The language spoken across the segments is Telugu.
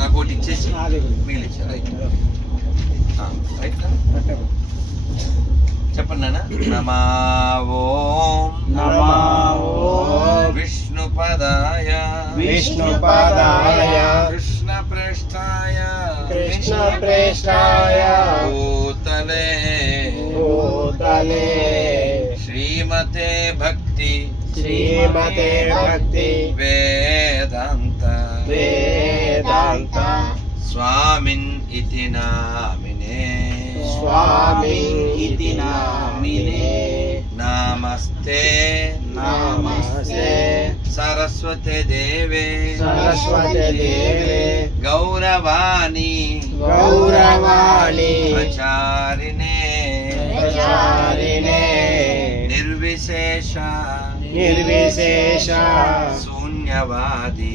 నాకు ఒకటి ఇచ్చేసి మిగిలి ఇచ్చారు. రైట్ రైట్ చెప్పండి నాన్న. నమా ఓం విష్ణుపదాయ కృష్ణప్రేష్ఠాయ భూతలే శ్రీమతే భక్తి వేదాంత స్వామిన్ ఇతి నామినే నమస్తే సరస్వతే దేవే గౌరవాణి ప్రచారిణే నిర్విశేష శూన్యవాది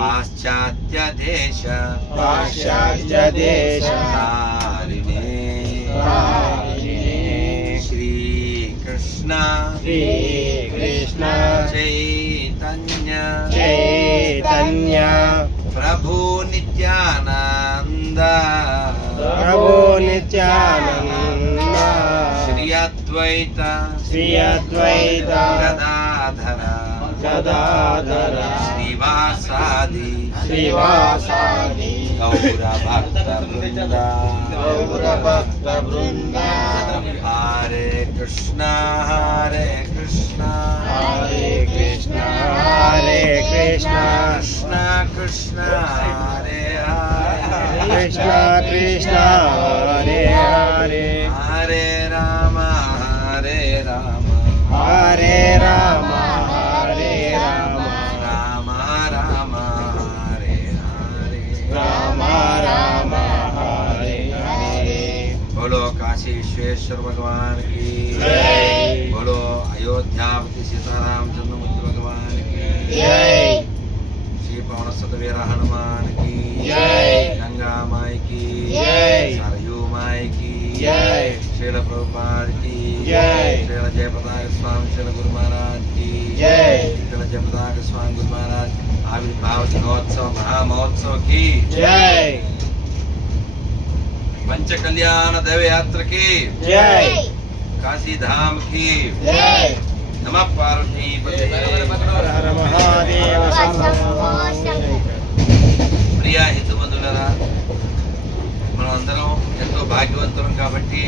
పాశ్చాత్య దేశ శ్రీకృష్ణ చైతన్య ప్రభు నిత్యానంద శ్రీ అద్వైత గదాధర శ్రీవాసాది గౌరభక్త బృంద హరే కృష్ణ కృష్ణ కృష్ణ కృష్ణ హరే కృష్ణ హరే హరే హరే రామ హరే రామ హరే రామ రామ రామ హరే హరే రామ రామ హరే హరే बोलो काशी विश्वेश्वर भगवान की जय। बोलो अयोध्यापति सीतारामचंद्र मूर्ति भगवान की जय। श्री पवन सतवीर हनुमान की जय। गंगा माई की जय। सरयू माई की जय। श्रील प्रभुपाद की जय। श्रील जयप्रताप स्वामी श्रील गुरु महाराज की जय। श्रील जयप्रताप स्वामी गुरु महाराज आविर्भाव दिनोत्सव महामहोत्सव की जय। पंच कल्याण देव यात्रा की जय। काशी धाम की जय। नमः पार्वती पते हर हर महादेव शंभो। ప్రియా హిందూ బంధువులారా, మనం అందరం ఎంతో భాగ్యవంతులం కాబట్టి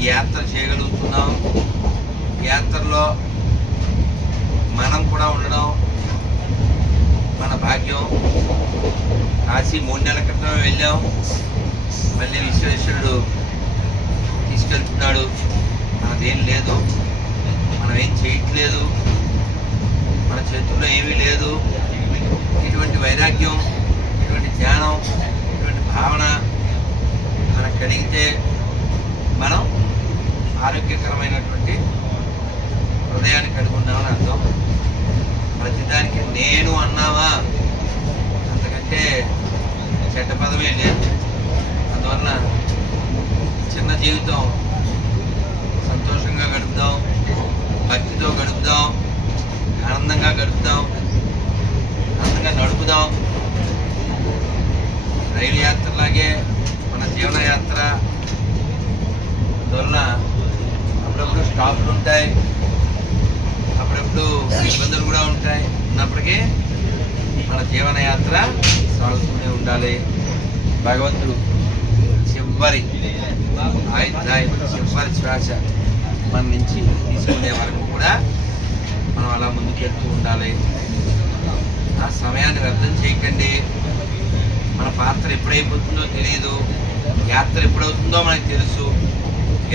ఈ యాత్ర చేయగలుగుతున్నాం. యాత్రలో మనం కూడా ఉండడం మన భాగ్యం. కాశీ 3 నెలల క్రితం వెళ్ళాం, మళ్ళీ విశ్వేశ్వరుడు తీసుకెళ్తున్నాడు. మనదేం లేదు, మనం ఏం చేయట్లేదు, మన చేతుల్లో ఏమీ లేదు. ఇటువంటి వైరాగ్యం, ఇటువంటి ధ్యానం, ఇటువంటి భావన మనకు కలిగితే మనం ఆరోగ్యకరమైనటువంటి హృదయాన్ని కలిగి ఉన్నామని అర్థం. ప్రతిదానికి నేను అన్నావా, అంతకంటే చెడ్డ పదమే లేదు. అందువలన చిన్న జీవితం సంతోషంగా గడుపుదాం, భక్తితో గడుపుదాం, ఆనందంగా గడుపుదాం, ఆనందంగా నడుపుదాం. రైలు యాత్రలాగే మన జీవన యాత్ర. అందువలన అప్పుడప్పుడు స్టాప్లు ఉంటాయి, అప్పుడప్పుడు ఇబ్బందులు కూడా ఉంటాయి. ఉన్నప్పటికీ మన జీవన యాత్ర సాగుతూనే ఉండాలి. భగవంతుడు చివరి ఆయుధాయం, చివరి శ్వాస మన నుంచి తీసుకునే వరకు కూడా మనం అలా ముందుకెళ్తూ ఉండాలి. ఆ సమయాన్ని వ్యర్థం చేయకండి. మన పాత్ర ఎప్పుడైపోతుందో తెలియదు, యాత్ర ఎప్పుడవుతుందో మనకు తెలుసు.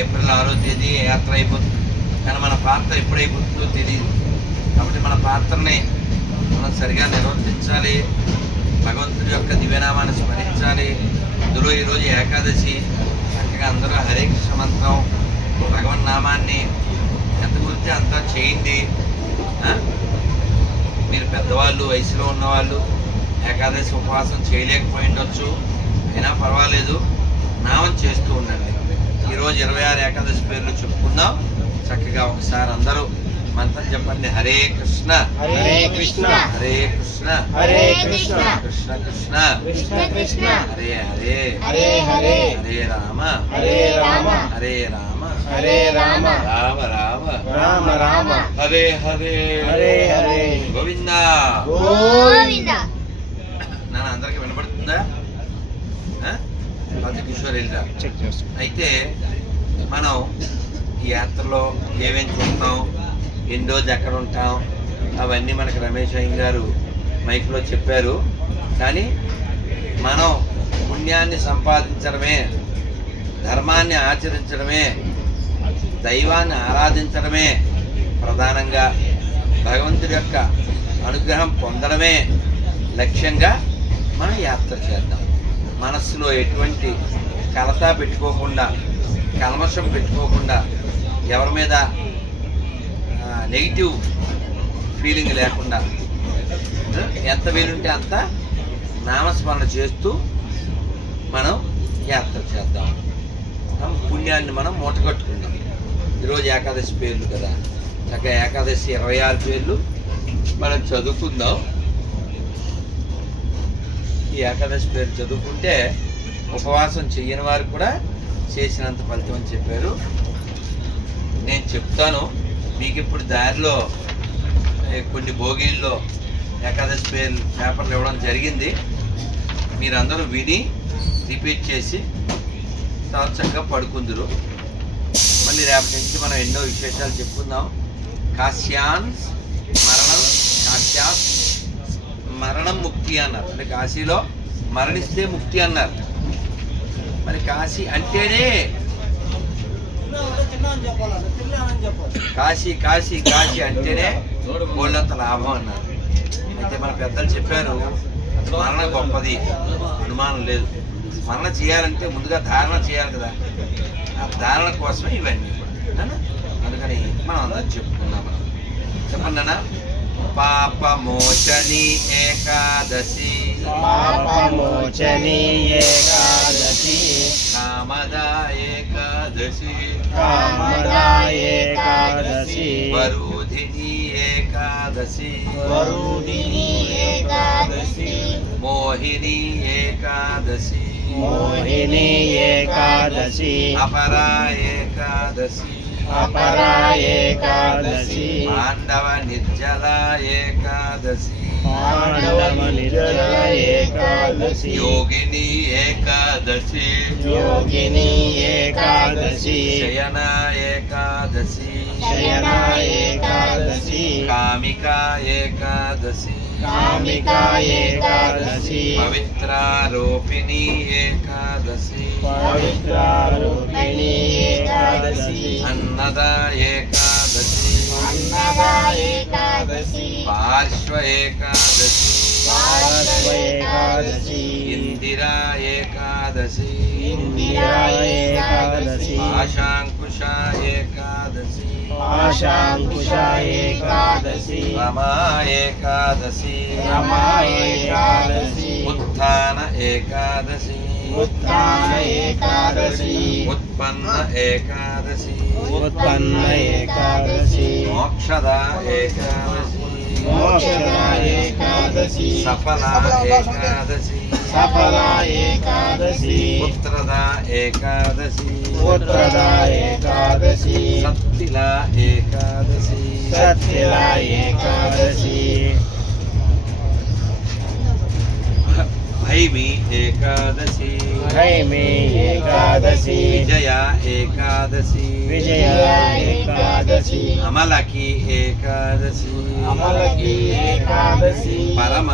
ఏప్రిల్ 6వ తేదీ యాత్ర అయిపోతుంది, కానీ మన పాత్ర ఎప్పుడైపోతుందో తెలియదు. కాబట్టి మన పాత్రని మనం సరిగా నిర్వర్తించాలి. భగవంతుడి యొక్క దివ్యనామాన్ని స్మరించాలి. అందులో ఈరోజు ఏకాదశి, చక్కగా అందరూ హరే కృష్ణ మంత్రం, భగవన్నామాన్ని ఎంత గురించి అంతా చేయండి. మీరు పెద్దవాళ్ళు, వయసులో ఉన్నవాళ్ళు ఏకాదశి ఉపవాసం చేయలేకపోయి ఉండొచ్చు, అయినా పర్వాలేదు, నామం చేస్తూ ఉండండి. ఈరోజు 26 ఏకాదశి పేర్లు చెప్పుకుందాం. చక్కగా ఒకసారి అందరూ మంత్రం చెప్పండి. హరే కృష్ణ హరే కృష్ణ హరే కృష్ణ హరే కృష్ణ కృష్ణ కృష్ణ కృష్ణ కృష్ణ హరే హరే హరే హరే హరే రామ హరే రామ హరే రామ హరే రామ రామ రామ రామ రామ హరే హరే హరే హరే గోవింద. గోవింద. నాన్న అందరికి వినపడుతుందా? అది కిషోర్ వెళ్ళరా. చెక్ చేస్తాం. అయితే మనం ఈ యాత్రలో ఏమేమి చూస్తాం, ఎన్ని రోజు ఎక్కడ ఉంటాం, అవన్నీ మనకి రమేష్ అయ్య గారు మైక్లో చెప్పారు. కానీ మనం పుణ్యాన్ని సంపాదించడమే, ధర్మాన్ని ఆచరించడమే, దైవాన్ని ఆరాధించడమే ప్రధానంగా, భగవంతుడి యొక్క అనుగ్రహం పొందడమే లక్ష్యంగా మనం యాత్ర చేద్దాం. మనస్సులో ఎటువంటి కలత పెట్టుకోకుండా, కల్మషం పెట్టుకోకుండా, ఎవరి మీద నెగిటివ్ ఫీలింగ్ లేకుండా ఎంత వీలుంటే అంత నామస్మరణ చేస్తూ మనం యాత్ర చేద్దాం. పుణ్యాన్ని మనం మూటగట్టుకుందాం. ఈరోజు ఏకాదశి పేర్లు కదా, చక్కగా ఏకాదశి 26 పేర్లు మనం చదువుకుందాం. ఈ ఏకాదశి పేరు చదువుకుంటే ఉపవాసం చెయ్యని వారు కూడా చేసినంత ఫలితం అని చెప్పారు. నేను చెప్తాను మీకు. ఇప్పుడు దారిలో కొన్ని భోగిల్లో ఏకాదశి పేర్లు పేపర్లు ఇవ్వడం జరిగింది. మీరందరూ విని రిపీట్ చేసి చాలా చక్కగా పడుకుందరు. మళ్ళీ రేపటి నుంచి మనం ఎన్నో విశేషాలు చెప్పుకుందాం. కాశ్యాన్స్ మరణం ముక్తి అన్నారు. అంటే కాశీలో మరణిస్తే ముక్తి అన్నారు. మరి కాశీ అంటేనే కాశీ కాశీ కాశీ అంటేనే గోళ్ళంత లాభం అన్నారు. అయితే మన పెద్దలు చెప్పారు మరణ గొప్పది, అనుమానం లేదు. మరణ చేయాలంటే ముందుగా ధారణ చేయాలి కదా, ఆ ధారణ కోసమే ఇవన్నీ కూడా. అందుకని మనం అందరం చెప్పుకున్నాం. మనం చెప్పండి అన్న. పాపమోచని ఏకాదశి, పాపమోచని ఏకాదశి, కామదా ఏకాదశి, కామదా ఏకాదశి, వరుధిని ఏకాదశి, వరుధిని ఏకాదశి, మోహిని ఏకాదశి, మోహిని ఏకాదశి, అపరా ఏకాదశి, అపరా ఏకాదశి, పాండవ నిర్జల ఏకాదశి, పాండవ నిర్జల ఏకాదశి, యోగిని ఏకాదశి, యోగిని ఏకాదశి, శయన ఏకాదశి, శయన ఏకాదశి, కామికా ఏకాదశి, కామికా ఏకాదశి, పవిత్రారోపిణి ఏకాదశి, పవిత్రారూపిణి ఏకాదశి, అన్నద ఏకాదశి, అన్నద ఏకాదశి, పార్శ్వ ఏకాదశి, పార్శ్వ ఏకాదశి, ఇందిరా ఏకాదశి, ఇందిరా ఏకాదశి, ఆశాంకుశ ఏకాదశి, ఆశాంకుశ ఏకాదశి, రమా ఏకాదశి, రమా ఏకాదశి, ఉత్థాన ఏకాదశి, ఉత్థాన ఏకాదశి, ఉత్పన్న ఏకాదశి, ఉత్పన్న ఏకాదశి, మోక్షద ఏకాదశి, మోక్షద ఏకాదశి, సఫల ఏకాదశి, సఫల ఏకాదశి, పుత్రద ఏకాదశి, పుత్రద ఏకాదశి, సత్తిల ఏకాదశి, సత్తిల ఏకాదశి, భైమి ఏకాదశి, భైమి ఏకాదశి, విజయ ఏకాదశి, విజయ ఏకాదశి, అమలకి ఏకాదశి, అమలకి ఏకాదశి, పరమ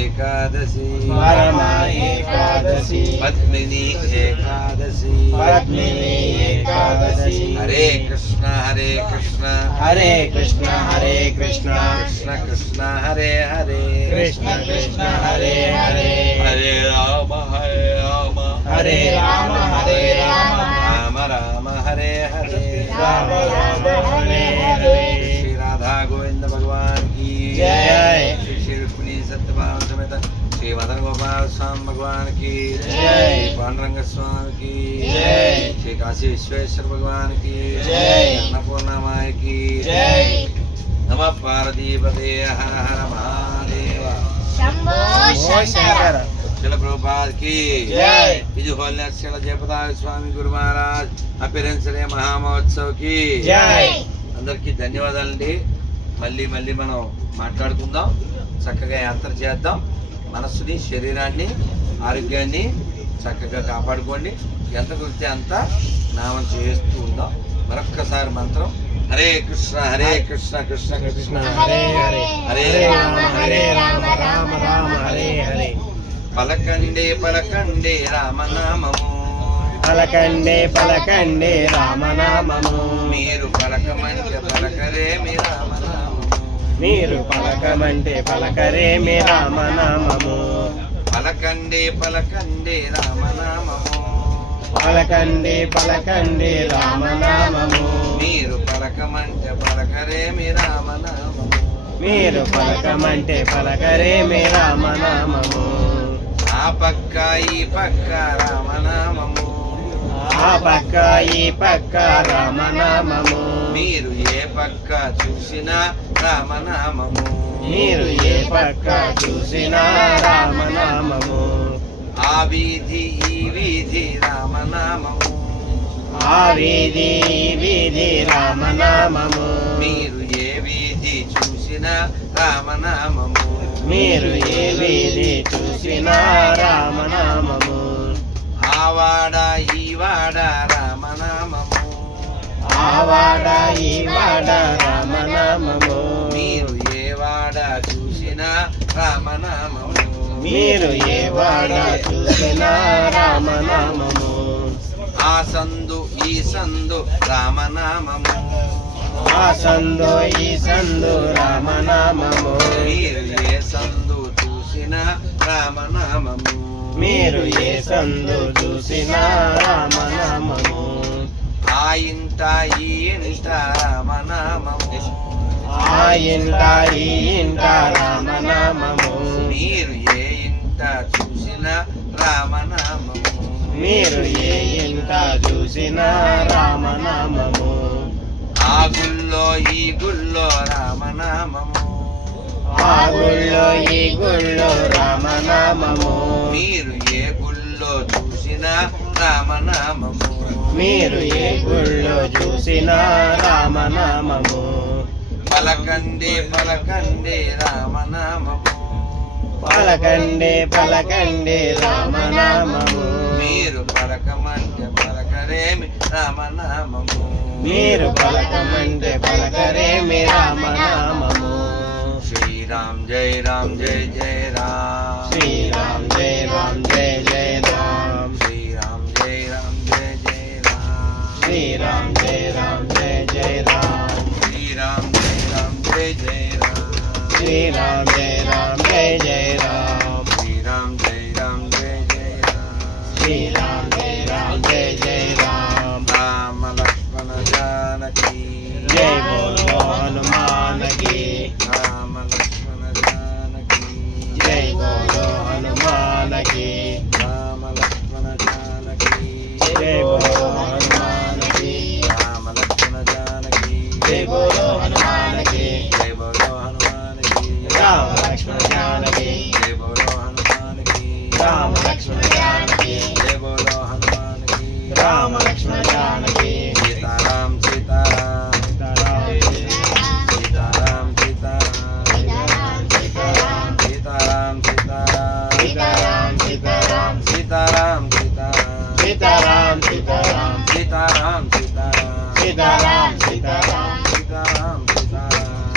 ఏకాదశి, పరమ ఏకాదశి, పద్మిని ఏకాదశి, పద్మిని ఏకాదశి, హరే కృష్ణ హరే కృష్ణ, హరే కృష్ణ హరే కృష్ణ, కృష్ణ కృష్ణ హరే హరే, కృష్ణ కృష్ణ హరే హరే, హరే రామ హరే రామ, హరే రామ హరే రామ, రామ రామ హరే హరే, రామ రామ హరే హరే, శ్రీ రాధా గోవింద భగవాన్ की जय। श्री श्री रुक्मिणी सत्यभामा समेत श्री मदन गोपाल स्वामी भगवान की जय। श्री पांडुरंग स्वामी की जय। श्री काशी विश्वेश्वर भगवान की जय। अन्नपूर्णा माई की जय। నమ పార్వతీపదే హర హర మహాదేవ. శంభో శంకర శిల ప్రభుపాద్ కి జై. ఇది హోల్నెస్ శిల జయపతాయ స్వామి గురు మహారాజ్ అపిరెన్స్ డే మహామహోత్సవ్ కి జై. అందరికీ ధన్యవాదాలండి. మళ్ళీ మళ్ళీ మనం మాట్లాడుకుందాం, చక్కగా యాత్ర చేద్దాం. మనస్సుని శరీరాన్ని ఆరోగ్యాన్ని చక్కగా కాపాడుకోండి. ఎంత కుదిరితే అంత నామం చేస్తూ ఉందాం. మరొక్కసారి మంత్రం హరే కృష్ణ కృష్ణ కృష్ణ హరే హరే హరే రామ రామ రామ హరే హరే. పలకండే పలకండే రామనామము, పలకండే రామనామము. మీరు పలకమంటే పలకరేమి రామనామము, మీరు పలకమంటే పలకరేమి రామనామము. పలకండే రామనామము, పలకండే రామనామము. మీరు పలకమంటే పలకరేమి రామనామము. మీరు పలకమంటే పలకరేమి రామనామము. ఆ పక్క ఈ పక్క రామనామము, ఆ పక్క ఈ పక్క రామనామము. మీరు ఏ పక్క చూసినా రామనామము, మీరు ఏ పక్క చూసినా రామనామము. ఆ వీధి ఈ వీధి రామనామము, ఆ వీధి ఈ వీధి రామనామము. మీరు ఏ వీధి చూసినా రామనామము, మీరు ఏ వీధి చూసినా రామనామము. ఆ వాడ ఈ వాడ రామనామము, ఆ వాడ ఈ వాడ రామనామము. మీరు ఏ వాడ చూసినా రామనామము, మీరు ఏ వాడ చూసినా రామనామము. ఆ సందు ఈ సందు రామనామము, ఆ సందు ఈ సందు రామనామము. మీరు ఏ సందు చూసినా రామనామము, మీరు ఏ సందు చూసినా రామనామము. ఆ ఇంట ఈ ఇంట రామనామము, ఆ ఇంట ఈ ఇంట రామనామము. మీరు ఏ ఇంట చూసినా రామనామము, మీరు ఏ ఇంట చూసినా రామనామము. ఆ గుళ్ళో ఈ గుళ్ళో రామనామము, ఆ గుళ్ళో ఈ గుళ్ళో రామనామము. మీరు ఏ గుళ్ళో చూసినా రామనామము, మీరు ఏ గుళ్ళో చూసినా రామనామము. పలకండే రామనామము, పలకండే రామనామము. మీరు పలకమంటే పలకరేమి రామనామము, మీరు పలకమంటే పలకరేమి రామనామము. శ్రీరామ్ జై రామ్ జై జై రామ్, శ్రీరామ్ జయ రామ్ జయ జయ రామ్. శ్రీరామ్ జై రామ్ జై జై రామ్, శ్రీరామ్ జయ రామ్ జయ జయ రామ్. శ్రీరామ్ జై రామ్ జై జై రామ్, శ్రీరామ్ జయ రామ్ జయ జయ రామ్. శ్రీరామ్ జై రామ్ జై జై రామ్. శ్రీరామ్ జయ రామ్ జయ జయ రామ్. రామ లక్ష్మణ జానకి జై బోలో హనుమాన్ की. రామ లక్ష్మణ జానకి జై బోలో హనుమాన్ की. రామ లక్ష్మణ జానకి జై బోలో హనుమాన్ की. రామ లక్ష్మణ జానకి జై బోలో హనుమాన్ की. జై బోలో హనుమానికి రామ లక్ష్మణ జానకి. జై బోలో హనుమానికి రామ లక్ష్మణ జానకి. జై బోలో హనుమానికి రామ లక్ష్మణ జానకి. సీతారాం సీతారాం సీతారాం సీతారాం సీతారాం సీతారాం సీతారాం సీతారాం సీతారాం సీతారాం సీతారాం సీతారాం సీతారాం సీతారాం సీతారాం సీతారాం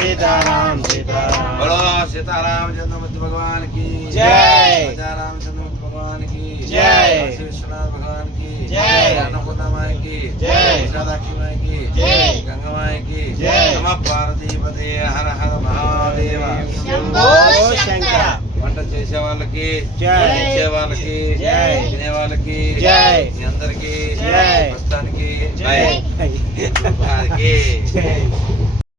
సీతారాం సీతారాం. बोलो सीतारामचंद्रमूर्ति भगवान की जय। रामचंद्रमूर्ति भगवान की जय। काशी विश्वनाथ भगवान की जय। अन्नपूर्णा माई की जय। विशालाक्षी माई की जय। गंगा माई की जय। नमः पार्वतीपते हर हर महादेव శంభో శంకర. వంట చేసే వాళ్ళకి జై. ఇచ్చే వాళ్ళకి జై. తినే వాళ్ళకి జై. మీ అందరికి జై. ప్రస్తుతానికి జై. వారికి జై.